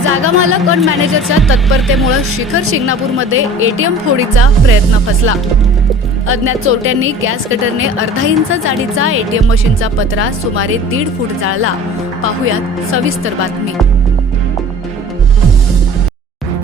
जागा मालक आणि मॅनेजरच्या तत्परतेमुळे शिखर शिंगणापूरमध्ये एटीएम फोडीचा प्रयत्न फसला. अज्ञात चोरट्यांनी गॅस कटरने अर्धा इंच जाडीचा एटीएम मशीनचा पत्रा सुमारे दीड फूट जाळला. पाहुयात सविस्तर बातमी.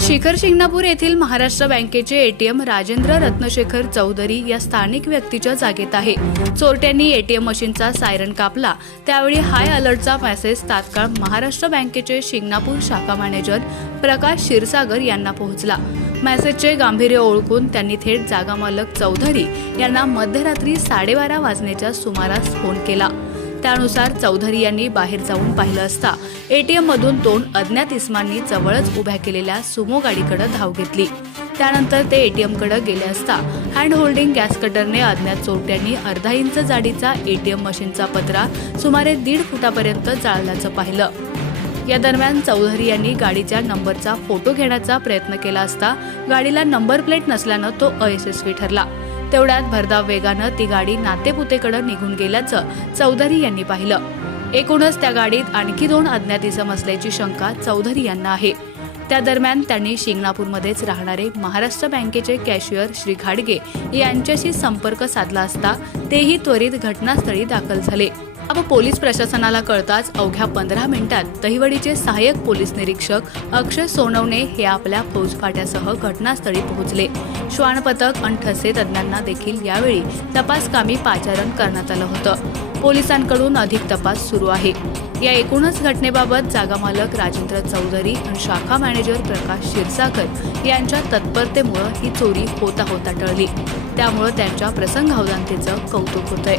शिखर शिंगणापूर येथील महाराष्ट्र बँकेचे एटीएम राजेंद्र रत्नशेखर चौधरी या स्थानिक व्यक्तीच्या जागेत आहे. चोरट्यांनी एटीएम मशीनचा सायरन कापला. त्यावेळी हाय अलर्टचा मेसेज तात्काळ महाराष्ट्र बँकेचे शिंगणापूर शाखा मॅनेजर प्रकाश क्षीरसागर यांना पोहोचला. मेसेजचे गांभीर्य ओळखून त्यांनी थेट जागा मालक चौधरी यांना मध्यरात्री साडेबारा वाजण्याच्या सुमारास फोन केला. त्यानुसार चौधरी यांनी बाहेर जाऊन पाहिलं असता एटीएम मधून दोन अज्ञात इस्मांनी जवळच उभ्या केलेल्या सुमो गाडीकडे धाव घेतली. त्यानंतर ते एटीएमकडे गेले असता हँड होल्डिंग गॅस कटरने अज्ञात चोरट्यांनी अर्धा इंच जाडीचा एटीएम मशीनचा पत्रा सुमारे दीड फुटापर्यंत जाळल्याचं पाहिलं. या दरम्यान चौधरी यांनी गाडीच्या नंबरचा फोटो घेण्याचा प्रयत्न केला असता गाडीला नंबर प्लेट नसल्यानं तो अयशस्वी ठरला. तेवढ्यात भरधाव वेगानं ती गाडी नातेपुतेकडे निघून गेल्याचं चौधरी यांनी पाहिलं. एकूणच त्या गाडीत आणखी दोन अज्ञात इसम असल्याची शंका चौधरी यांना आहे. त्या दरम्यान त्यांनी शिंगणापूरमध्येच राहणारे महाराष्ट्र बँकेचे कॅशियर श्री घाडगे यांच्याशी संपर्क साधला असता तेही त्वरित घटनास्थळी दाखल झाले. अब पोलीस प्रशासनाला कळताच अवघ्या पंधरा मिनिटात दहिवडीचे सहाय्यक पोलीस निरीक्षक अक्षय सोनवणे हे आपल्या फौजफाट्यासह घटनास्थळी पोहोचले. श्वान पथक आणि ठसे तज्ञांना देखील यावेळी तपास कामी पाचारण करण्यात आलं होतं. पोलिसांकडून अधिक तपास सुरू आहे. या एकूणच घटनेबाबत जागा मालक राजेंद्र चौधरी आणि शाखा मॅनेजर प्रकाश क्षीरसागर यांच्या तत्परतेमुळे ही चोरी होता होता टळली. त्यामुळे त्यांच्या प्रसंगावधानतेचं कौतुक होतंय.